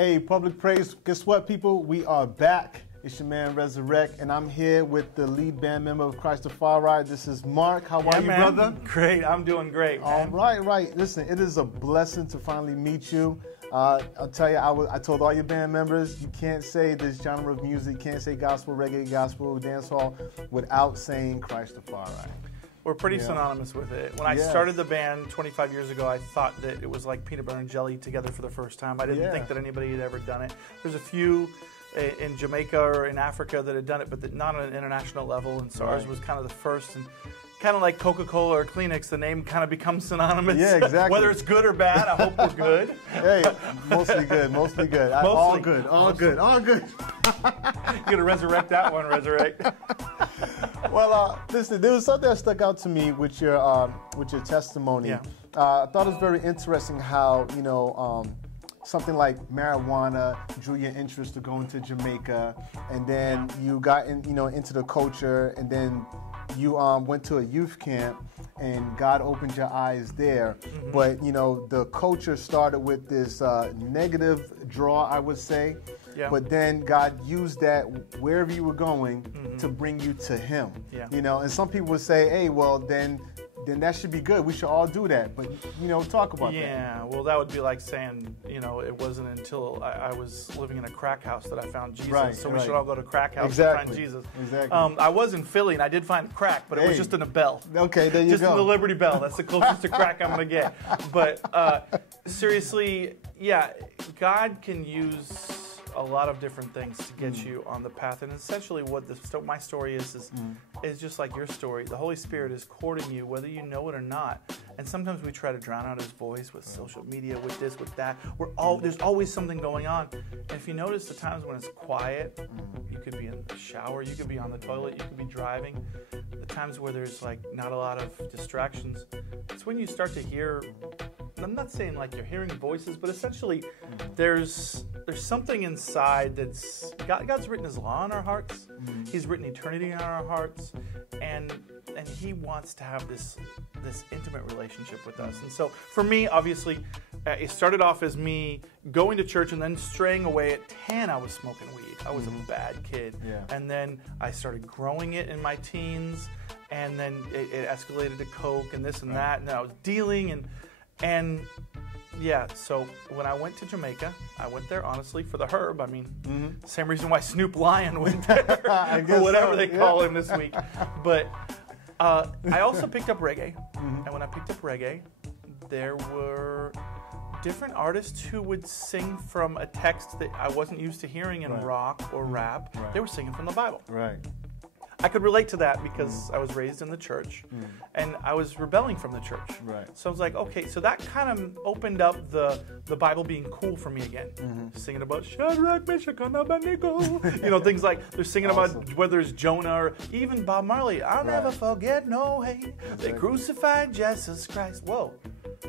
Hey, public praise. Guess what, people? We are back. It's your man, Resurrect, and I'm here with the lead band member of Christafari. This is Mark. How are you, man. brother? Great. I'm doing great, man. Right. Listen, it is a blessing to finally meet you. I'll tell you, I told all your band members, you can't say this genre of music, you can't say gospel, reggae, gospel, dancehall without saying Christafari. We're pretty synonymous with it. When I started the band 25 years ago, I thought that it was like peanut butter and jelly together for the first time. I didn't think that anybody had ever done it. There's a few in Jamaica or in Africa that had done it, but not on an international level, and so ours was kind of the first. And kind of like Coca-Cola or Kleenex, the name kind of becomes synonymous. Yeah, exactly. Whether it's good or bad, I hope we're good. Hey, mostly good. All good. You're going to resurrect that one, Resurrect. Well, listen, there was something that stuck out to me with your testimony. Yeah. I thought it was very interesting how, something like marijuana drew your interest to going to Jamaica, and then you got into the culture, and then you went to a youth camp, and God opened your eyes there. Mm-hmm. But the culture started with this negative draw, I would say. Yeah. But then God used that wherever you were going to bring you to Him. Yeah. And some people would say, "Hey, well, then that should be good. We should all do that." But talk about that. Yeah, well, that would be like saying, it wasn't until I was living in a crack house that I found Jesus. We should all go to crack house to find Jesus. Exactly. I was in Philly and I did find crack, but it was just in a bell. Okay, there you go. Just in the Liberty Bell. That's the closest to crack I'm gonna get. But seriously, yeah, God can use a lot of different things to get you on the path, and essentially what my story is just like your story. The Holy Spirit is courting you, whether you know it or not. And sometimes we try to drown out His voice with social media, with this, with that. There's always something going on. And if you notice the times when it's quiet, you could be in the shower, you could be on the toilet, you could be driving. The times where there's like not a lot of distractions, it's when you start to hear. I'm not saying like you're hearing voices, but essentially there's something inside that's God's written His law in our hearts. He's written eternity in our hearts, and He wants to have this intimate relationship with us. And so for me, obviously, it started off as me going to church and then straying away. At 10, I was smoking weed. I was a bad kid. Yeah. And then I started growing it in my teens, and then it escalated to coke and this and that, and then I was dealing and yeah, so when I went to Jamaica, I went there honestly for the herb. I mean, same reason why Snoop Lion went there, or whatever they call him this week. But I also picked up reggae, and when I picked up reggae, there were different artists who would sing from a text that I wasn't used to hearing in rock or rap. They were singing from the Bible. Right. I could relate to that because I was raised in the church, and I was rebelling from the church. Right. So I was like, okay, so that kind of opened up the Bible being cool for me again. Singing about Shadrach, Meshach, and Abednego. Things like they're singing about whether it's Jonah or even Bob Marley. I'll never forget, no way, they crucified Jesus Christ. Whoa,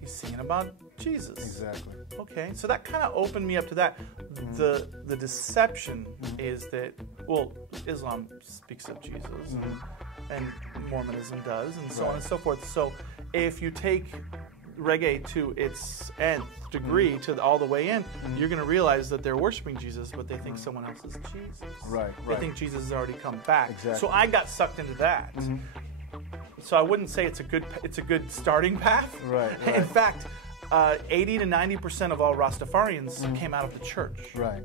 he's singing about Jesus. Exactly. Okay, so that kind of opened me up to that. The deception is that, well, Islam speaks of Jesus, and Mormonism does, and so on and so forth. So if you take reggae to its nth degree, to all the way in, you're going to realize that they're worshiping Jesus, but they think someone else is Jesus. Right. They think Jesus has already come back. Exactly. So I got sucked into that. So I wouldn't say it's a good starting path. Right. In fact, 80 to 90% of all Rastafarians came out of the church. Right.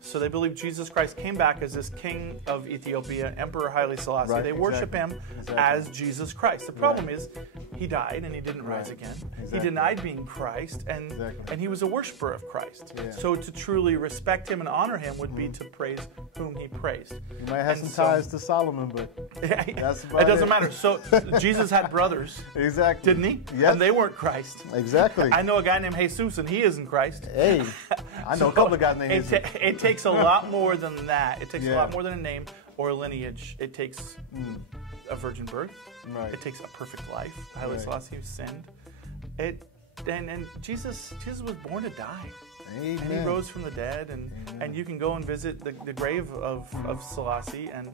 So they believe Jesus Christ came back as this king of Ethiopia, Emperor Haile Selassie. Right. They worship him as Jesus Christ. The problem is he died and he didn't rise again. He denied being Christ, and he was a worshiper of Christ. Yeah. So to truly respect him and honor him would be to praise whom he praised. You might have some ties to Solomon, but that's about it doesn't matter. So Jesus had brothers. Exactly. Didn't he? Yes. And they weren't Christ. Exactly. I know a guy named Jesus, and he isn't Christ. Hey, I know a couple of guys named Jesus. It takes a lot more than that. It takes a lot more than a name or a lineage. It takes a virgin birth. Right. It takes a perfect life. Haile Selassie who sinned. And Jesus was born to die. Amen. And he rose from the dead, and you can go and visit the grave of Selassie, and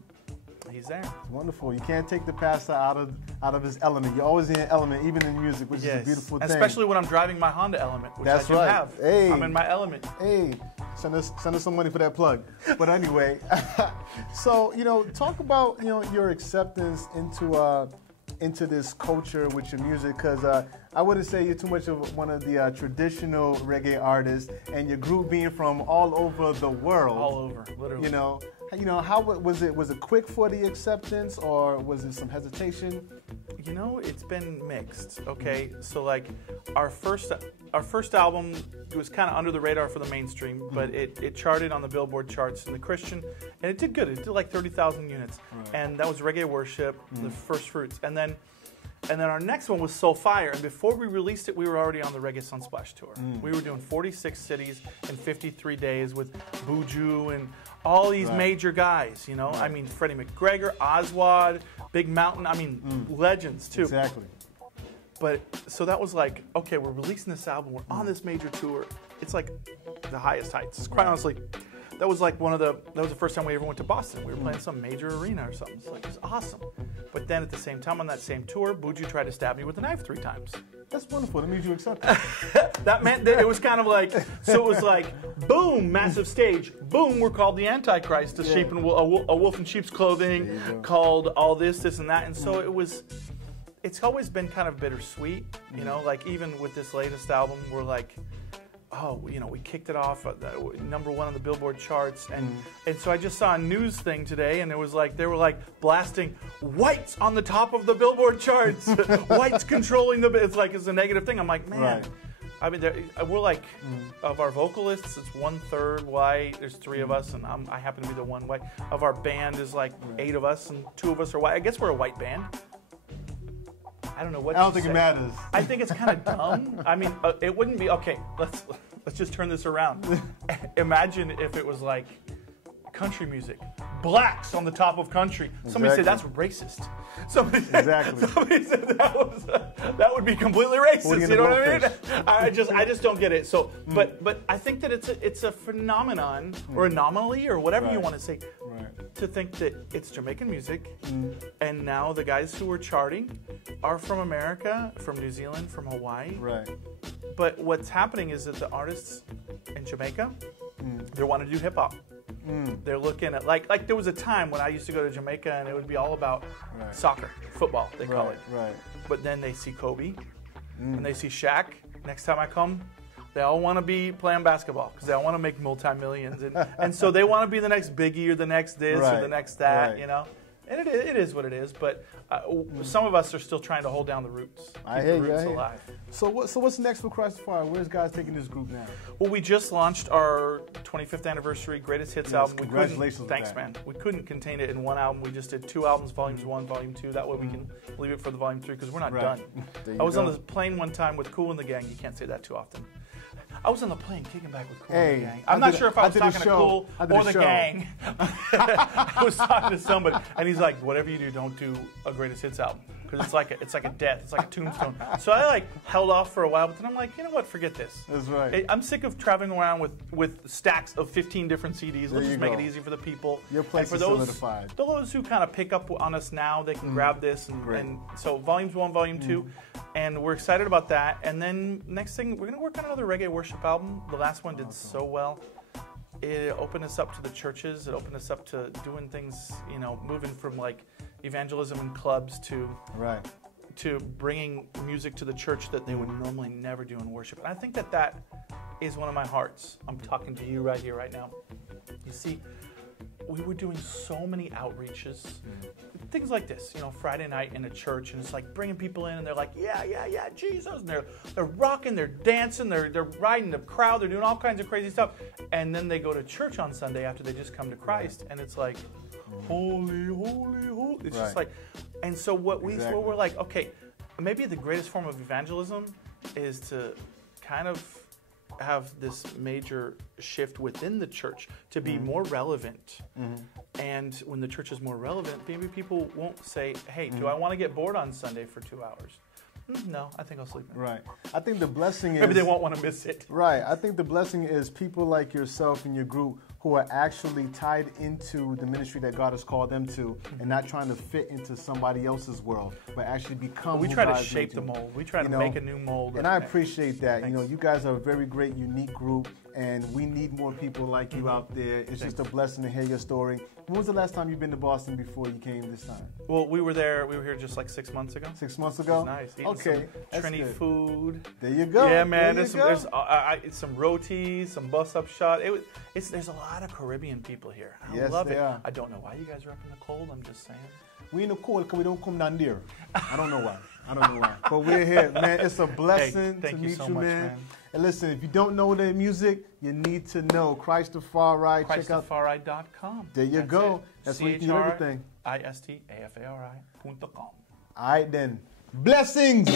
he's there. It's wonderful. You can't take the pastor out of his element. You're always in an element, even in music, which is a beautiful thing. Especially when I'm driving my Honda Element, which I do have. Hey. I'm in my element. Hey. Send us some money for that plug. But anyway, so talk about your acceptance into this culture with your music, because I wouldn't say you're too much of one of the traditional reggae artists, and your group being from all over the world. All over, literally. How was it? Was it quick for the acceptance, or was it some hesitation? It's been mixed. Okay, so like our first album was kind of under the radar for the mainstream, but it charted on the Billboard charts in the Christian, and it did good. It did like 30,000 units, and that was Reggae Worship, the first fruits, and then our next one was Soul Fire, and before we released it, we were already on the Reggae Sunsplash tour. We were doing 46 cities in 53 days with Buju and all these major guys, I mean, Freddie McGregor, Oswald, Big Mountain, I mean, legends too. Exactly. But, so that was like, okay, we're releasing this album, we're on this major tour. It's like the highest heights. Quite honestly, that was like that was the first time we ever went to Boston. We were playing some major arena or something. It's like, it was awesome. But then at the same time, on that same tour, Buju tried to stab me with a knife 3 times. That's wonderful. That means you accept it. That meant that it was kind of like, so it was like, boom, massive stage. Boom, we're called the Antichrist, a sheep and a wolf in sheep's clothing, called all this, and that. And so it's always been kind of bittersweet, like even with this latest album, we're like, we kicked it off at #1 on the Billboard charts, and so I just saw a news thing today, and it was like they were like blasting whites on the top of the Billboard charts, whites controlling it's a negative thing. I'm like, man. Right. I mean, we're like, of our vocalists, it's 1/3 white. There's 3 of us, and I happen to be the one white. Of our band is like 8 of us, and 2 of us are white. I guess we're a white band. I don't know what. I don't think it matters. I think it's kind of dumb. I mean, it wouldn't be okay. Let's just turn this around. Imagine if it was like country music, blacks on the top of country. Somebody said that's racist. Somebody said that would be completely racist. You know what I mean? I just don't get it. So, but I think that it's a phenomenon or anomaly or whatever you want to say. To think that it's Jamaican music, and now the guys who are charting are from America, from New Zealand, from Hawaii. Right. But what's happening is that the artists in Jamaica, they want to do hip hop. They're looking at like there was a time when I used to go to Jamaica and it would be all about soccer, football, they call it. Right. But then they see Kobe and they see Shaq. Next time I come, they all want to be playing basketball because they all want to make multi-millions. And so they want to be the next Biggie or the next this or the next that, And it is what it is, but some of us are still trying to hold down the roots, keep the roots alive. So what's next for Christafari? Where's guys taking this group now? Well, we just launched our 25th anniversary Greatest Hits album. Congratulations! Thanks, man. We couldn't contain it in one album. We just did 2 albums, volumes 1, volume 2. That way we can leave it for the volume 3 because we're not done. I was on the plane one time with Kool and the Gang. You can't say that too often. I was on the plane kicking back with Kool and the Gang. I'm not sure if I was talking to Kool or the Gang. I was talking to somebody, and he's like, "Whatever you do, don't do a Greatest Hits album because it's like a death. It's like a tombstone." So I held off for a while, but then I'm like, you know what? Forget this. That's right. I'm sick of traveling around with stacks of 15 different CDs. Let's just make it easy for the people. Your place is solidified. Those who kind of pick up on us now, they can grab this, and so volumes 1, volume 2. And we're excited about that. And then next thing, we're going to work on another Reggae Worship album. The last one did so well. It opened us up to the churches. It opened us up to doing things, moving from evangelism in clubs to bringing music to the church that they would normally never do in worship. And I think that is one of my hearts. I'm talking to you right here, right now. You see, we were doing so many outreaches, things like this, Friday night in a church, and it's like bringing people in, and they're like, yeah, Jesus, and they're rocking, they're dancing, they're riding the crowd, they're doing all kinds of crazy stuff, and then they go to church on Sunday after they just come to Christ, and it's like, holy, holy, holy. It's just like, and so what we're like, okay, maybe the greatest form of evangelism is to kind of have this major shift within the church to be more relevant. And when the church is more relevant, maybe people won't say, hey, do I want to get bored on Sunday for 2 hours? No, I think I'll sleep in. Right. I think the blessing is... Maybe they won't want to miss it. Right. I think the blessing is people like yourself and your group who are actually tied into the ministry that God has called them to, and not trying to fit into somebody else's world, but actually become. We who try to God's shape the made you. mold. We try to make a new mold. And I appreciate that. Thanks. You know, you guys are a very great, unique group, and we need more people like you out there. It's just a blessing to hear your story. When was the last time you've been to Boston before you came this time? Well, we were there. We were here just like 6 months ago. 6 months ago? It was nice. Eating Okay. some Trini food. There you go. Yeah, man. There There's some rotis, some bus-up shot. There's a lot of Caribbean people here. I love it. Are. I don't know why you guys are up in the cold. I'm just saying. We in the cold because we don't come down there. I don't know why. But we're here, man. It's a blessing to meet you, man. And listen, if you don't know the music, you need to know Christafari. Check out Christafari.com. There you go. That's where you can do everything. Christafari.com. All right, then. Blessings.